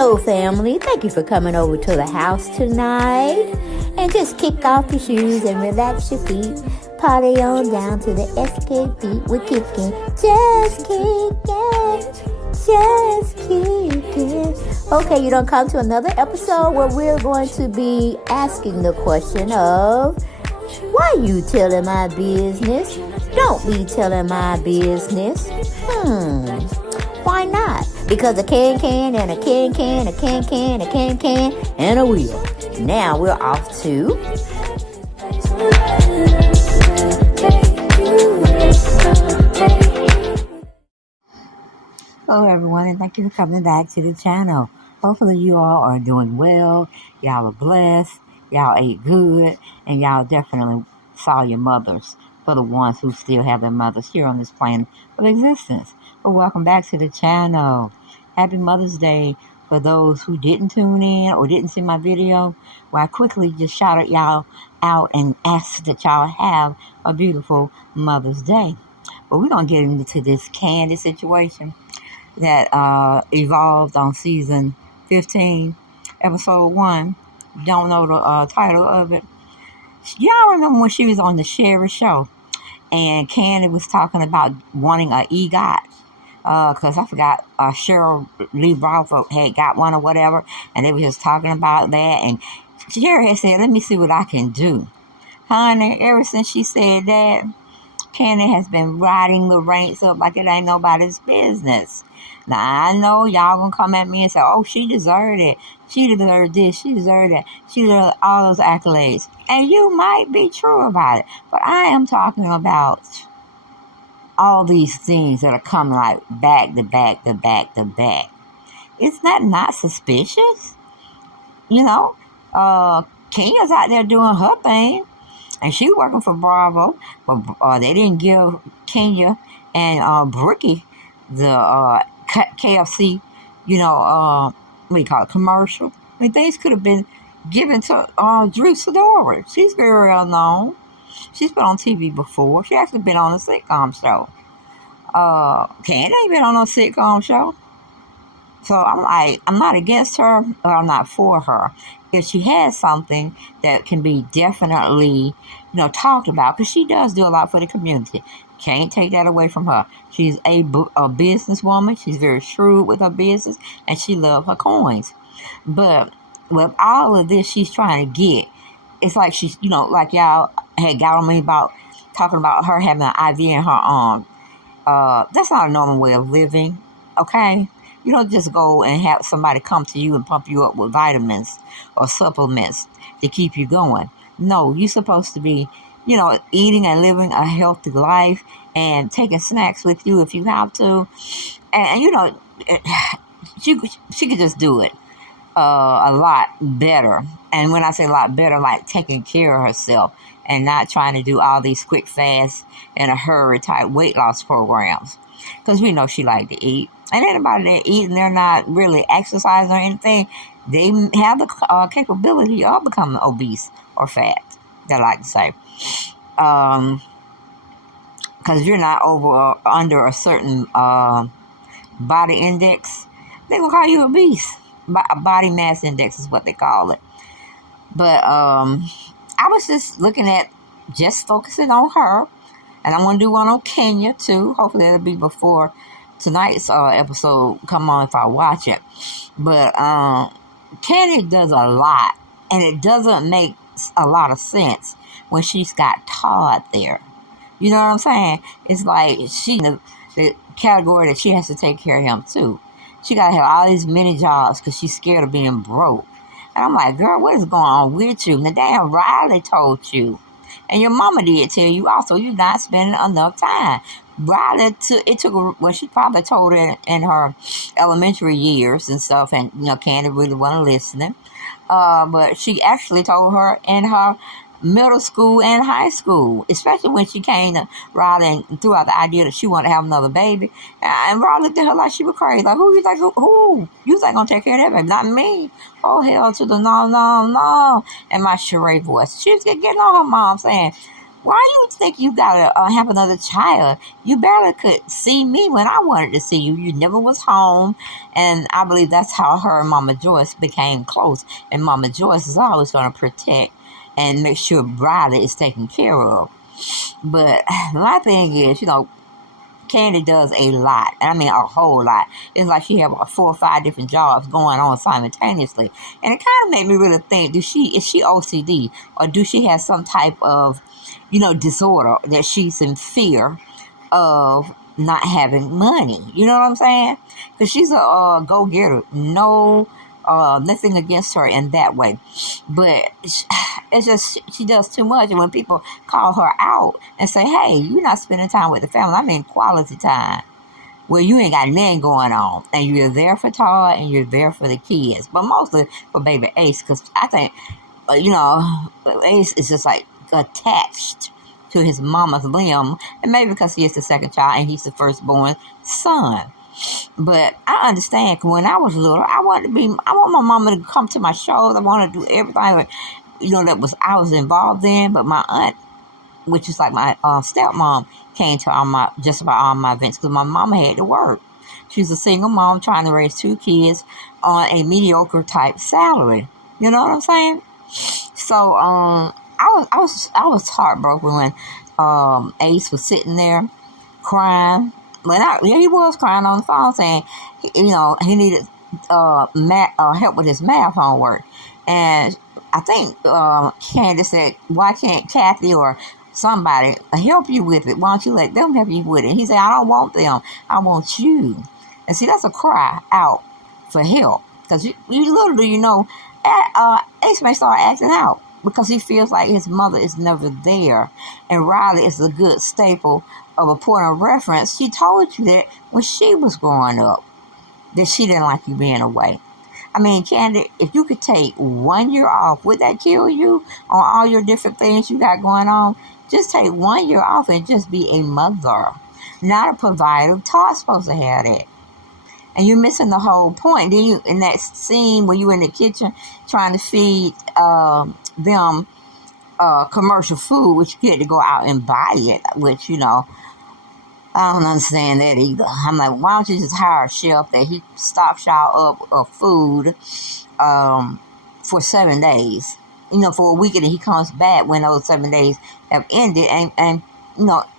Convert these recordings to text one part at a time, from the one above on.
Hello, family. Thank you for coming over to the house tonight. And just kick off your shoes and relax your feet. Party on down to the SK beat. We're kicking. Just kicking. Just kicking. Okay, you don't come to another episode where we're going to be asking the question of, why you telling my business? Don't be telling my business. Why not? Because a can and a can, a can, and a wheel. Now we're off to... Hello everyone, and thank you for coming back to the channel. Hopefully you all are doing well. Y'all are blessed. Y'all ate good. And y'all definitely saw your mothers, for the ones who still have their mothers here on this plane of existence. But welcome back to the channel. Happy Mother's Day for those who didn't tune in or didn't see my video. Well, I quickly just shouted y'all out and asked that y'all have a beautiful Mother's Day. But we're going to get into this Kandi situation that evolved on season 15, episode 1. Don't know the title of it. Y'all remember when she was on the Sherry show and Kandi was talking about wanting an EGOT? Because I forgot, Cheryl Lee Bravo had got one or whatever, and they were just talking about that, and Sherry had said, let me see what I can do. Honey, ever since she said that, Kandi has been riding the ranks up like it ain't nobody's business. Now, I know y'all gonna come at me and say, oh, she deserved it. She deserved this. She deserved that. She deserved all those accolades. And you might be true about it. But I am talking about all these things that are coming like back to back to back to back. Is that not suspicious? You know, Kenya's out there doing her thing. And she working for Bravo. But they didn't give Kenya and Brookie the KFC, what do you call it, commercial. I mean, things could have been given to Drew Sidora. She's very well known. She's been on TV before. She actually been on a sitcom show. Kandi ain't been on no sitcom show. So I'm like, I'm not against her, or I'm not for her. If she has something that can be definitely, talked about, because she does do a lot for the community. Can't take that away from her. She's a businesswoman. She's very shrewd with her business, and she loves her coins. But with all of this she's trying to get, it's like she's, like y'all had got on me about talking about her having an IV in her arm. That's not a normal way of living, okay? You don't just go and have somebody come to you and pump you up with vitamins or supplements to keep you going. No, you're supposed to be, eating and living a healthy life and taking snacks with you if you have to. And she could just do it a lot better. And when I say a lot better, like taking care of herself and not trying to do all these quick, fast, in a hurry type weight loss programs. Because we know she like to eat. And anybody that eat and they're not really exercising or anything, they have the capability of becoming obese or fat, they like to say. Because you're not over or under a certain body index, they're going to call you obese. Body mass index is what they call it. But I was just looking at just focusing on her. And I'm going to do one on Kenya, too. Hopefully, it'll be before tonight's episode come on if I watch it. But Kandi does a lot. And it doesn't make a lot of sense when she's got Todd there. You know what I'm saying? It's like she in the category that she has to take care of him, too. She got to have all these many jobs because she's scared of being broke. And I'm like, girl, what is going on with you? And the damn Riley told you. And your mama did tell you also you're not spending enough time. Riley, she probably told her in her elementary years and stuff, and, Kandi really wasn't listening. But she actually told her in her middle school and high school, especially when she came to Riley and threw out the idea that she wanted to have another baby. And Riley looked at her like she was crazy. Like, who you think gonna take care of that baby? Not me. Oh, hell to the no. And my charade voice. She was getting on her mom saying, Why you think you gotta have another child? You barely could see me when I wanted to see you. You never was home, and I believe that's how her and Mama Joyce became close. And Mama Joyce is always gonna protect and make sure Briley is taken care of. But my thing is, Kandi does a lot. I mean, a whole lot. It's like she have 4 or 5 different jobs going on simultaneously. And it kind of made me really think, is she OCD? Or do she have some type of, disorder that she's in fear of not having money? You know what I'm saying? Because she's a go-getter. No, nothing against her in that way. But it's just she does too much. And when people call her out and say, hey, you're not spending time with the family, I mean quality time, well, you ain't got nothing going on. And you're there for Todd and you're there for the kids. But mostly for baby Ace, because I think, Ace is just like attached to his mama's limb. And maybe because he is the second child and he's the firstborn son. But I understand, 'cause when I was little, I want my mama to come to my shows. I want to do everything, I was involved in. But my aunt, which is like my stepmom, came to just about all my events because my mama had to work. She's a single mom trying to raise 2 kids on a mediocre type salary. You know what I'm saying? So I was heartbroken when Ace was sitting there crying. He was crying on the phone saying, he needed help with his math homework. And I think Kandi said, why can't Kathy or somebody help you with it? Why don't you let them help you with it? And he said, I don't want them. I want you. And see, that's a cry out for help. Because you little do you know, Ace may start acting out because he feels like his mother is never there. And Riley is a good staple of a point of reference. She told you that when she was growing up, that she didn't like you being away. I mean, Kandi, if you could take 1 year off, would that kill you on all your different things you got going on? Just take 1 year off and just be a mother, not a provider. Todd's supposed to have that. And you're missing the whole point. Then you, in that scene where you in the kitchen trying to feed them commercial food, which you get to go out and buy it, which, I don't understand that either. I'm like, why don't you just hire a chef that he stocks y'all up of food for 7 days, for a week, and he comes back when those 7 days have ended and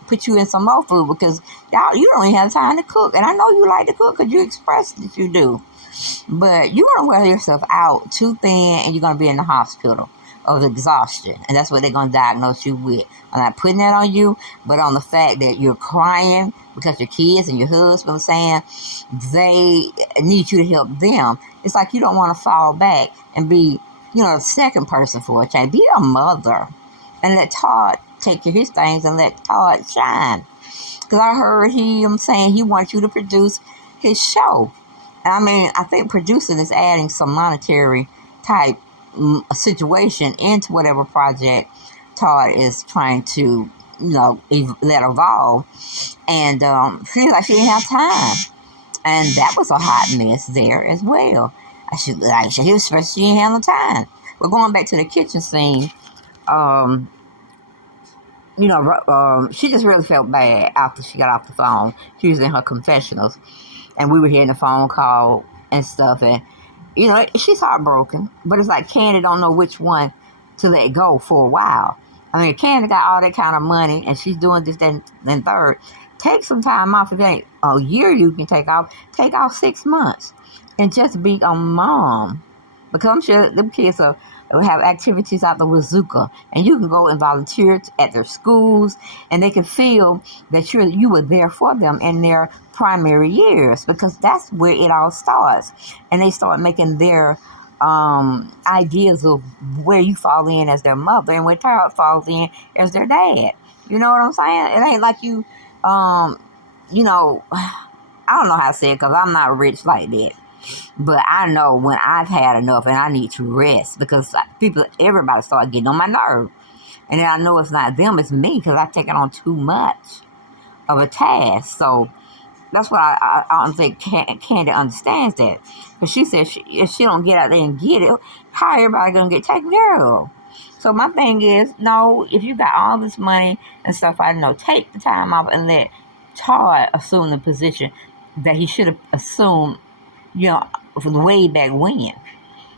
put you in some more food because y'all, you don't even have time to cook. And I know you like to cook because you express that you do. But you're going to wear yourself out too thin and you're going to be in the hospital of exhaustion. And that's what they're going to diagnose you with. I'm not putting that on you, but on the fact that you're crying because your kids and your husband are saying they need you to help them. It's like you don't want to fall back and be, the second person for a change. Be a mother and let Todd take care of his things and let Todd shine. Because I heard him saying he wants you to produce his show. I mean, I think producing is adding some monetary type situation into whatever project Todd is trying to, let evolve. And feels like she didn't have time. And that was a hot mess there as well. He was stressed she didn't have no time. But going back to the kitchen scene, she just really felt bad after she got off the phone. She was in her confessionals. And we were hearing the phone call and stuff. And, she's heartbroken. But it's like Kandi don't know which one to let go for a while. I mean, Kandi got all that kind of money. And she's doing this, then third. Take some time off. If it ain't a year you can take off 6 months. And just be a mom. Because I'm sure them kids will have activities out the Wazooka. And you can go and volunteer at their schools. And they can feel that you were there for them in their primary years. Because that's where it all starts. And they start making their ideas of where you fall in as their mother. And where Todd falls in as their dad. You know what I'm saying? It ain't like you, I don't know how to say it because I'm not rich like that. But I know when I've had enough and I need to rest because everybody started getting on my nerve. And then I know it's not them, it's me because I've taken on too much of a task. So that's what I don't think Kandi understands that. Because she said if she don't get out there and get it, how everybody going to get taken care of? So my thing is, no, if you got all this money and stuff, I know, take the time off and let Todd assume the position that he should have assumed, from way back when.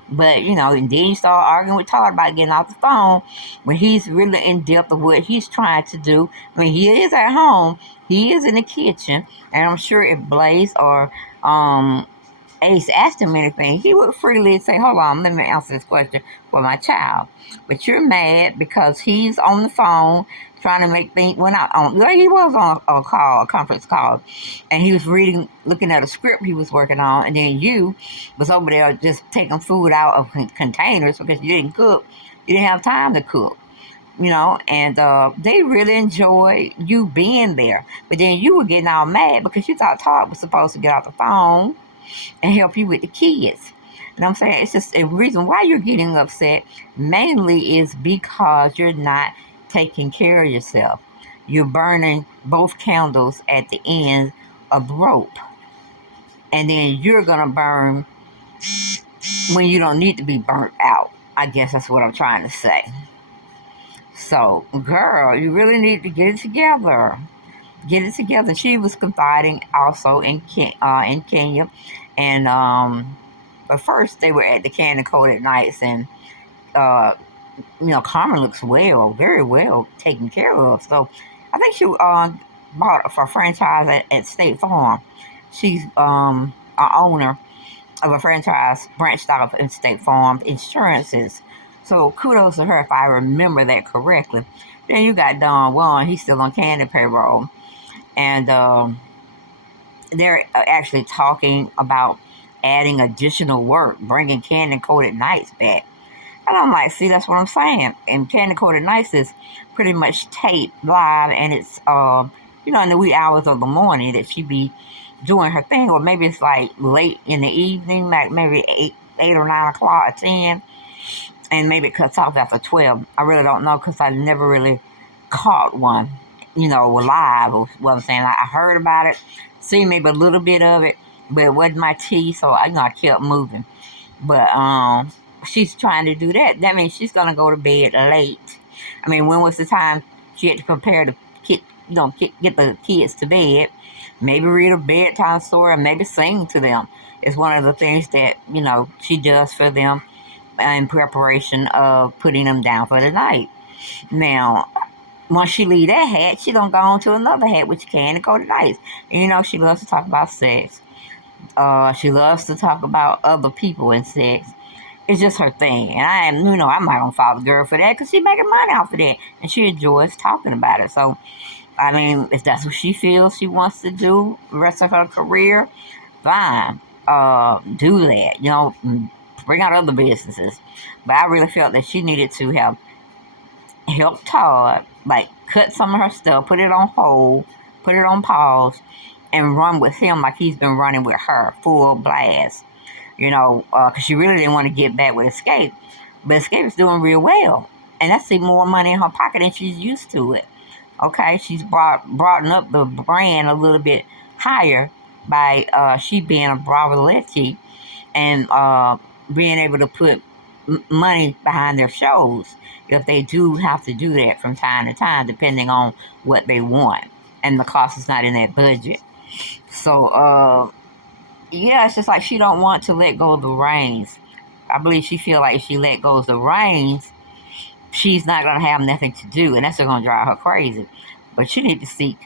But, and then you start arguing with Todd about getting off the phone when he's really in depth of what he's trying to do. I mean, he is at home. He is in the kitchen. And I'm sure if Blaze or Ace asked him anything, he would freely say, hold on, let me answer this question for my child. But you're mad because he's on the phone trying to make things, well, not on, well, he was on a conference call, and he was looking at a script he was working on, and then you was over there just taking food out of containers because you didn't cook. You didn't have time to cook, and they really enjoyed you being there. But then you were getting all mad because you thought Todd was supposed to get off the phone and help you with the kids. And I'm saying it's just a reason why you're getting upset mainly is because you're not taking care of yourself. You're burning both candles at the end of the rope. And then you're going to burn when you don't need to be burnt out. I guess that's what I'm trying to say. So, girl, you really need to get it together. Get it together. She was confiding also in Kenya. And but first they were at the Candy Coated Nights, and Carmen looks very well taken care of. So I think she bought for a franchise at State Farm. She's an owner of a franchise branched out in State Farm Insurances. So kudos to her if I remember that correctly. Then you got Don Juan. He's still on Kandi payroll. And they're actually talking about adding additional work, bringing Candy Coated Nights back. And I'm like, see, that's what I'm saying. And Candy Coated Nights is pretty much taped live, and it's, in the wee hours of the morning that she be doing her thing, or maybe it's like late in the evening, like maybe 8 or 9 o'clock or 10, and maybe it cuts off after 12. I really don't know because I never really caught one, live, or what I'm saying. Like, I heard about it, seen maybe a little bit of it, but it wasn't my tea, so I kept moving. But she's trying to do that. That means she's gonna go to bed late. I mean, when was the time she had to prepare to get the kids to bed? Maybe read a bedtime story, and maybe sing to them. It's one of the things that she does for them in preparation of putting them down for the night. Now, once she leave that hat, she don't go on to another hat, which Candy Coated Nights. And she loves to talk about sex. She loves to talk about other people and sex. It's just her thing. And I'm not gonna follow the girl for that because she's making money off of that. And she enjoys talking about it. So, I mean, if that's what she feels she wants to do the rest of her career, fine. Do that. Bring out other businesses. But I really felt that she needed to have helped Todd, like, cut some of her stuff, put it on hold, put it on pause, and run with him like he's been running with her, full blast. Because she really didn't want to get back with Escape. But Escape is doing real well. And that's even more money in her pocket than she's used to it. Okay, she's brought up the brand a little bit higher by she being a bravotv and being able to put money behind their shows if they do have to do that from time to time, depending on what they want. And the cost is not in that budget. So, yeah, it's just like she don't want to let go of the reins. I believe she feel like if she let go of the reins, she's not going to have nothing to do, and that's going to drive her crazy. But she need to seek,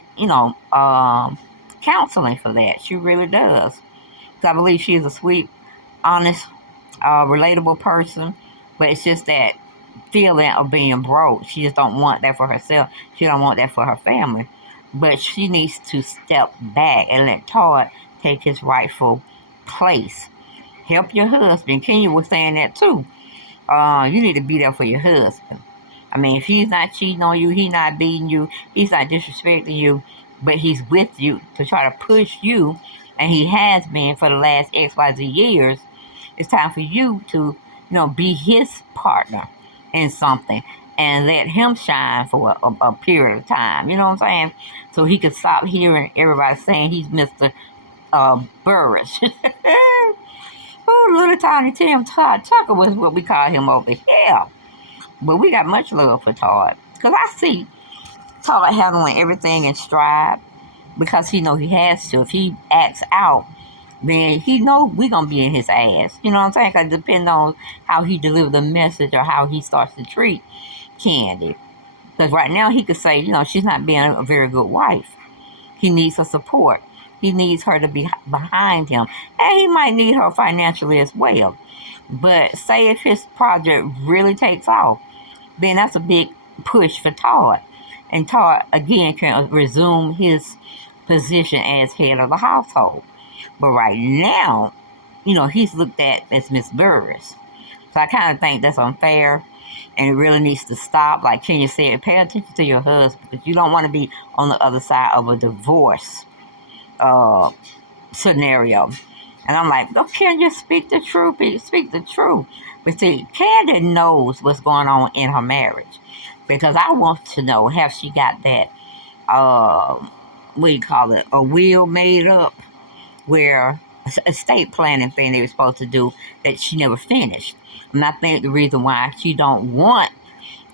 counseling for that. She really does. Because I believe she is a sweet, honest, relatable person, but it's just that feeling of being broke. She just don't want that for herself. She don't want that for her family. But she needs to step back and let Todd take his rightful place. Help your husband. Kenya was saying that too. You need to be there for your husband. I mean, if he's not cheating on you, he's not beating you, he's not disrespecting you, but he's with you to try to push you, and he has been for the last XYZ years, it's time for you to, be his partner in something and let him shine for a period of time. You know what I'm saying? So he could stop hearing everybody saying he's Mr. Burruss. Oh, little tiny Tim Todd Tucker was what we call him over here. But we got much love for Todd. Because I see Todd handling everything in stride because he know he has to. If he acts out, then he know we going to be in his ass. You know what I'm saying? Because depending on how he delivers the message or how he starts to treat Kandi. Because right now he could say, she's not being a very good wife. He needs her support. He needs her to be behind him. And he might need her financially as well. But say if his project really takes off, then that's a big push for Todd. And Todd, again, can resume his position as head of the household. But right now, he's looked at as Miss Burruss. So I kind of think that's unfair, and it really needs to stop. Like Kenya said, pay attention to your husband, because you don't want to be on the other side of a divorce scenario. And I'm like, oh, Kenya, speak the truth. Speak the truth. But see, Kandi knows what's going on in her marriage, because I want to know, have she got that, what do you call it, a will made up, where estate planning thing they were supposed to do that she never finished. And I think the reason why she don't want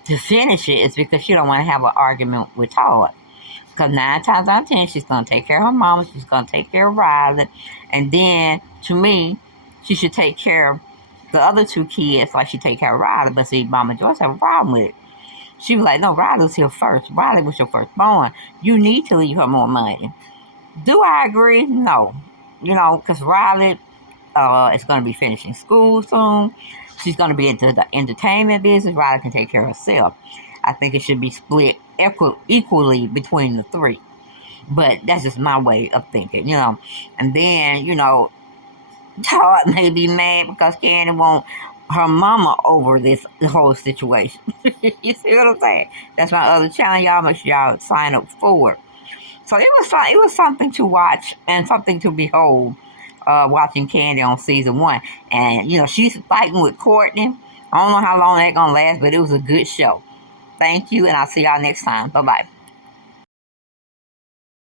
to finish it is because she don't want to have an argument with Todd. Because 9 times out of 10, she's going to take care of her mama, she's going to take care of Riley, and then, to me, she should take care of the other 2 kids like she take care of Riley. But see, Mama Joyce have a problem with it. She was like, no, Riley was here first. Riley was your firstborn. You need to leave her more money. Do I agree? No. Because Riley is going to be finishing school soon. She's going to be into the entertainment business. Riley can take care of herself. I think it should be split equally between the 3. But that's just my way of thinking, And then, Todd may be mad because Kandi won't her mama over this whole situation. You see what I'm saying? That's my other channel. Y'all make sure y'all sign up for it. So it was fun. It was something to watch and something to behold, watching Kandi on season 1. And, she's fighting with Courtney. I don't know how long that's going to last, but it was a good show. Thank you, and I'll see y'all next time. Bye-bye.